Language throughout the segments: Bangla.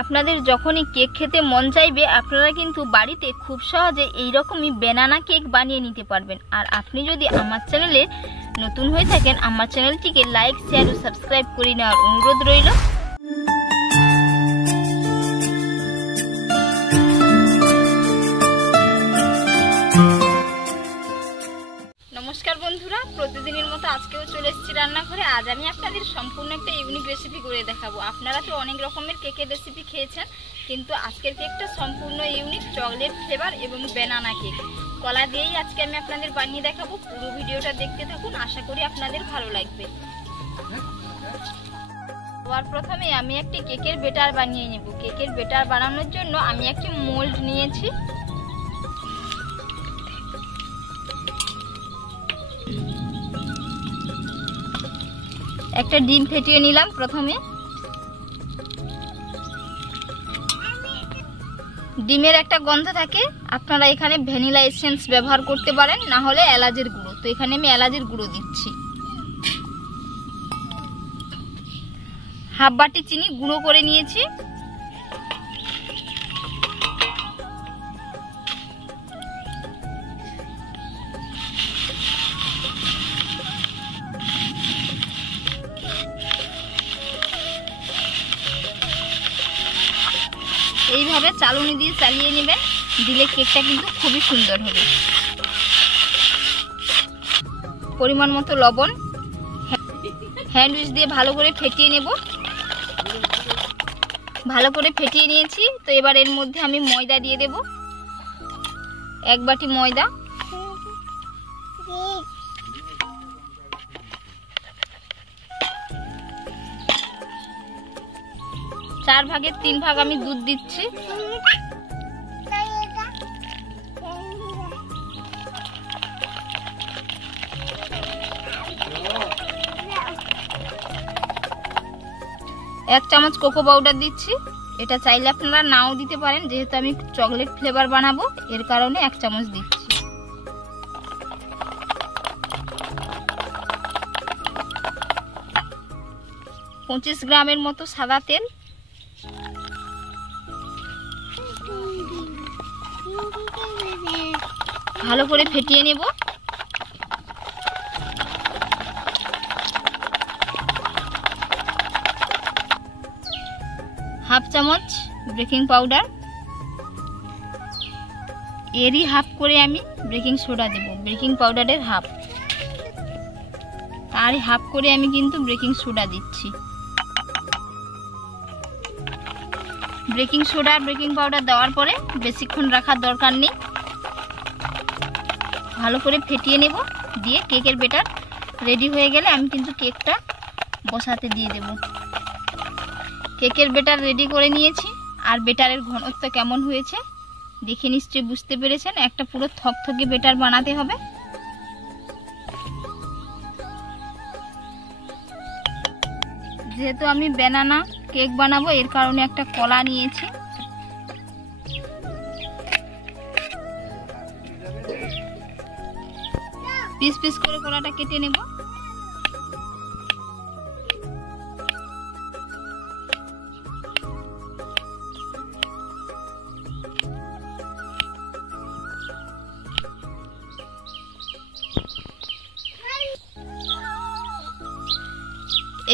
আপনাদের যখনই কেক খেতে মন চাইবে আপনারা কিন্তু বাড়িতে খুব সহজে এইরকমই ব্যানানা কেক বানিয়ে নিতে পারবেন। আর আপনি যদি আমার চ্যানেলে নতুন হয়ে থাকেন আমার চ্যানেলটিকে লাইক, শেয়ার ও সাবস্ক্রাইব করে নেওয়ার অনুরোধ রইল। নমস্কার বন্ধুরা, প্রতিদিনের মতো আজকেও চলে এসেছি রান্নাঘরে। আজ আমি আপনাদের সম্পূর্ণ একটা ইউনিক রেসিপি করে দেখাবো। আপনারা তো অনেক রকমের কেকের রেসিপি খেয়েছেন, কিন্তু আজকের কেকটা সম্পূর্ণ ইউনিক, চকলেট ফ্লেভার এবং ব্যানানা কেক। কলা দিয়েই আজকে আমি আপনাদের বানিয়ে দেখাবো। পুরো ভিডিওটা দেখতে থাকুন, আশা করি আপনাদের ভালো লাগবে। আর প্রথমে আমি একটি কেকের বেটার বানিয়ে নেব। কেকের বেটার বানানোর জন্য আমি একটি মোল্ড নিয়েছি। একটা ডিম ফেটিয়ে নিলাম। প্রথমে ডিমের একটা গন্ধ থাকে, আপনারা এখানে ভ্যানিলা এসেন্স ব্যবহার করতে পারেন, না হলে এলাচের গুঁড়ো। তো এখানে আমি এলাচের গুঁড়ো দিচ্ছি। হাফ বাটি চিনি গুঁড়ো করে নিয়েছি। এইভাবে চালুনি দিয়ে চালিয়ে নেবেন, দিলে কেকটা কিন্তু খুবই সুন্দর হবে। পরিমাণ মতো লবণ, হ্যান্ড উইচ দিয়ে ভালো করে ফেটিয়ে নেব। ভালো করে ফেটিয়ে নিয়েছি। তো এবার এর মধ্যে আমি ময়দা দিয়ে দেব। এক বাটি ময়দা, চার ভাগের 3 ভাগ আমি দুধ দিচ্ছি। এক চামচ কোকো পাউডার দিচ্ছি। এটা চাইলে আপনারা নাও দিতে পারেন, যেহেতু আমি চকলেট ফ্লেভার বানাবো এর কারণে 1 চামচ দিচ্ছি। পঁচিশ গ্রামের মতো সাদা তেল, ভালো করে ফেটিয়ে নেব। হাফ চামচ বেকিং পাউডার, এরই হাফ করে আমি বেকিং সোডা দেব। বেকিং পাউডারের হাফ, আর হাফ করে আমি কিন্তু বেকিং সোডা দিচ্ছি। বেকিং সোডা আর বেকিং পাউডার দেওয়ার পরে বেশিক্ষণ রাখার দরকার নেই, ভালো করে ফেটিয়ে নেব। দিয়ে কেকের বেটার রেডি হয়ে গেলে আমি কিন্তু কেকটা বসাতে দিয়ে দেব। কেকের বেটার রেডি করে নিয়েছি। আর বেটারের ঘনত্ব কেমন হয়েছে দেখে নিশ্চয়ই বুঝতে পেরেছেন। একটা পুরো থকথকে বেটার বানাতে হবে। যেহেতু আমি ব্যানানা কেক বানাবো এর কারণে একটা কলা নিয়েছি। পিস পিস করে কলাটা কেটে নেব।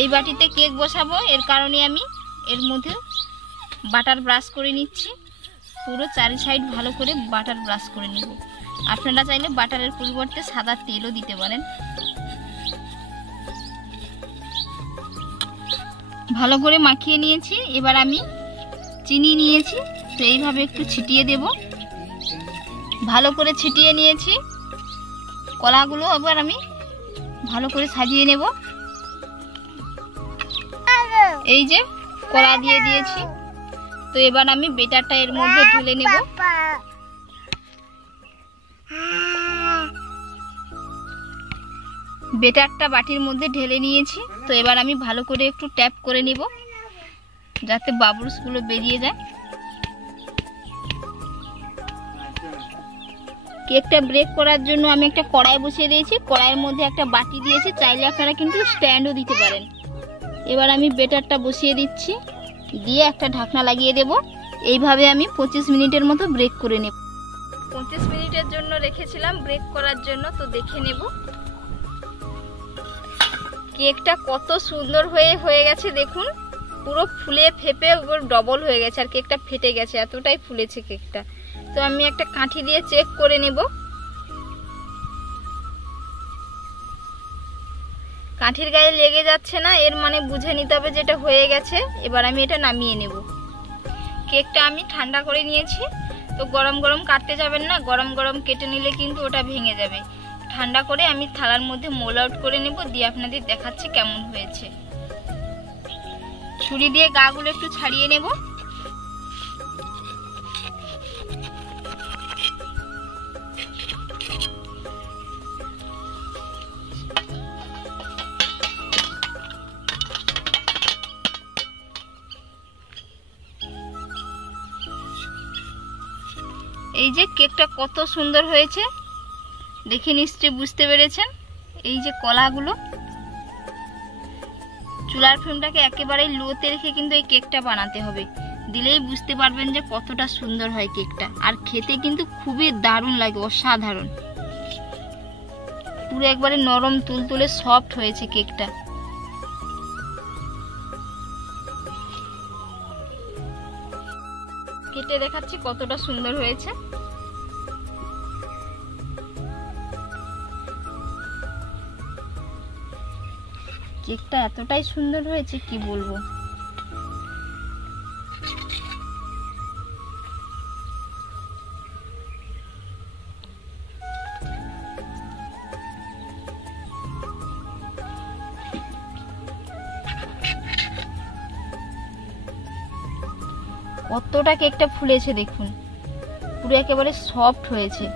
এই বাটিতে কেক বসাবো, এর কারণে আমি এর মধ্যে বাটার ব্রাশ করে নিচ্ছি। পুরো চারি সাইড ভালো করে বাটার ব্রাশ করে নেব। আপনারা চাইলে বাটারের পরিবর্তে সাদা তেলও দিতে পারেন। ভালো করে মাখিয়ে নিয়েছি। এবার আমি চিনি নিয়েছি, তো এইভাবে একটু ছিটিয়ে দেব। ভালো করে ছিটিয়ে নিয়েছি। কলাগুলো এবার আমি ভালো করে সাজিয়ে নেব। এই যে কলা দিয়ে দিয়েছি। তো এবার আমি বেটারটা এর মধ্যে ঢেলে নেব। বেটারটা বাটির মধ্যে ঢেলে নিয়েছি। তো এবার আমি ভালো করে একটু ট্যাপ করে নিব, যাতে বাবলস গুলো বেরিয়ে যায়। কেকটা ব্রেক করার জন্য আমি একটা কড়াই বসিয়ে দিয়েছি। কড়াইয়ের মধ্যে একটা বাটি দিয়েছি, চাইলে আপনারা কিন্তু স্ট্যান্ডও দিতে পারেন। এবার আমি বেটারটা বসিয়ে দিচ্ছি। দিয়ে একটা ঢাকনা লাগিয়ে দেব। এইভাবে আমি 25 মিনিটের মতো ব্রেক করে নেব। 25 মিনিটের জন্য রেখেছিলাম ব্রেক করার জন্য, তো দেখে নেব কেকটা কত সুন্দর হয়ে গেছে। দেখুন পুরো ফুলে ফেপে ডবল হয়ে গেছে, আর কেকটা ফেটে গেছে, এতটাই ফুলেছে কেকটা। তো আমি একটা কাঠি দিয়ে চেক করে নেব। কাঠির গায়ে লেগে যাচ্ছে না, এর মানে বুঝে নিতে হবে যেটা হয়ে গেছে। এবার আমি এটা নামিয়ে নেব। কেকটা আমি ঠান্ডা করে নিয়েছি। তো গরম গরম কাটতে যাবেন না, গরম গরম কেটে নিলে কিন্তু ওটা ভেঙে যাবে। ঠান্ডা করে আমি থালার মধ্যে মোল আউট করে নেব, দিয়ে আপনাদের দেখাচ্ছি কেমন হয়েছে। ছুরি দিয়ে গাগুলো একটু ছাড়িয়ে নেব। এই যে কেকটা কত সুন্দর হয়েছে দেখে নিশ্চয়ই বুঝতে পেরেছেন। এই যে কলাগুলো, চুলার ফ্লেমটাকে একেবারে লোতে রেখে কিন্তু এই কেকটা বানাতে হবে, দিলেই বুঝতে পারবেন যে কতটা সুন্দর হয় কেকটা। আর খেতে কিন্তু খুবই দারুণ লাগে, অসাধারণ। পুরো একবারে নরম তুলতুলে সফট হয়েছে কেকটা। কেটে দেখাচ্ছি কতটা সুন্দর হয়েছে। কেকটা এতটাই সুন্দর হয়েছে কি বলবো। কতটা কেকটা ফুলেছে দেখুন, পুরো একেবারে সফট হয়েছে।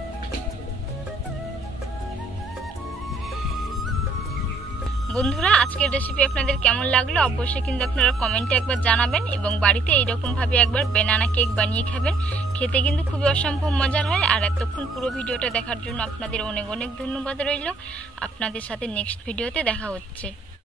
বন্ধুরা আজকের রেসিপি আপনাদের কেমন লাগলো অবশ্যই কিন্তু আপনারা কমেন্টে একবার জানাবেন, এবং বাড়িতে এইরকম ভাবে একবার বানানা কেক বানিয়ে খাবেন, খেতে কিন্তু খুবই অসম্ভব মজার হয়। আর এতক্ষণ পুরো ভিডিওটা দেখার জন্য আপনাদের অনেক অনেক ধন্যবাদ রইল। আপনাদের সাথে নেক্সট ভিডিওতে দেখা হচ্ছে।